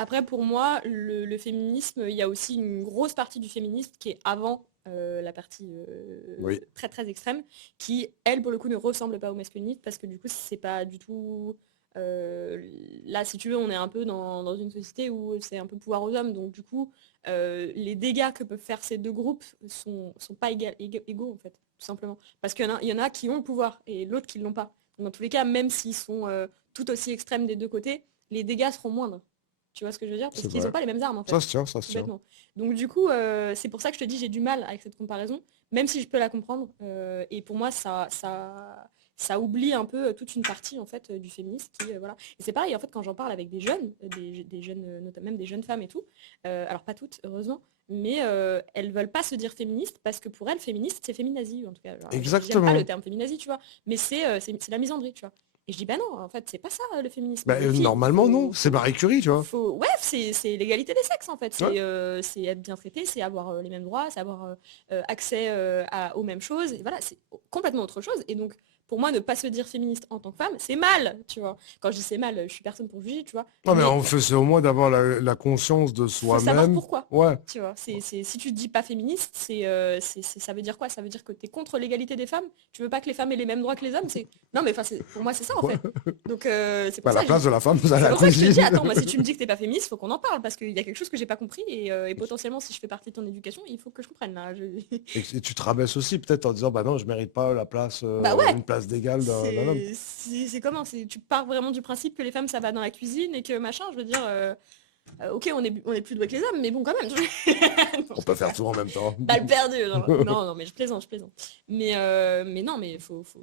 Après, pour moi, le féminisme, il y a aussi une grosse partie du féminisme qui est avant la partie Oui, très très extrême, qui, elle, pour le coup, ne ressemble pas au masculinisme, parce que du coup, c'est pas du tout... euh, là, si tu veux, on est un peu dans une société où c'est un peu pouvoir aux hommes, donc du coup, les dégâts que peuvent faire ces deux groupes sont pas égaux, en fait, tout simplement. Parce qu'il y en a qui ont le pouvoir, et l'autre qui l'ont pas. Donc, dans tous les cas, même s'ils sont tout aussi extrêmes des deux côtés, les dégâts seront moindres. Tu vois ce que je veux dire? Parce c'est qu'ils n'ont vrai. pas les mêmes armes en Ça fait, se tient, ça se tout tient. bêtement. Donc du coup, c'est pour ça que je te dis j'ai du mal avec cette comparaison, même si je peux la comprendre. Et pour moi, ça oublie un peu toute une partie en fait du féminisme qui voilà. Et c'est pareil en fait quand j'en parle avec des jeunes, des jeunes, notamment même des jeunes femmes et tout. Alors pas toutes heureusement, mais elles veulent pas se dire féministes parce que pour elles féministe c'est féminazie en tout cas. Alors, j'aime pas le Exactement. terme féminazie, tu vois, mais c'est la misandrie, tu vois. Et je dis bah non, en fait c'est pas ça le féminisme. Bah, Les filles, normalement, non. C'est Marie Curie, tu vois. ouais, c'est l'égalité des sexes en fait. Ouais. C'est être bien traité, c'est avoir les mêmes droits, c'est avoir accès aux mêmes choses. Et voilà, c'est complètement autre chose. Et donc, pour moi, ne pas se dire féministe en tant que femme, c'est mal, tu vois. Quand je dis c'est mal, je suis personne pour juger, tu vois. Non, mais Mais on fait, c'est au moins d'avoir la conscience de faut savoir soi-même. pourquoi. Ouais. Tu vois, si tu te dis pas féministe, ça veut dire quoi? Ça veut dire que tu es contre l'égalité des femmes? Tu veux pas que les femmes aient les mêmes droits que les hommes? Non, mais enfin, pour moi, c'est ça en Ouais. fait. Donc, c'est pour Bah, ça la que je place dis, de la femme à c'est la pour ça que je te dis, cuisine. attends, moi, si tu me dis que t'es pas féministe, faut qu'on en parle, parce qu'il y a quelque chose que j'ai pas compris, et potentiellement, si je fais partie de ton éducation, il faut que je comprenne là. Et tu te rabaisses aussi peut-être en disant, bah non, je mérite pas la place, Bah ouais, une place d'égal d'un homme. c'est comment? Tu pars vraiment du principe que les femmes, ça va dans la cuisine, et que machin, je veux dire, ok, on est plus doués que les hommes, mais bon, quand même. Non, On je peut faire déconne. tout en même temps. Balle perdue. Non, non, non, mais je plaisante, je plaisante. Mais non, mais faut se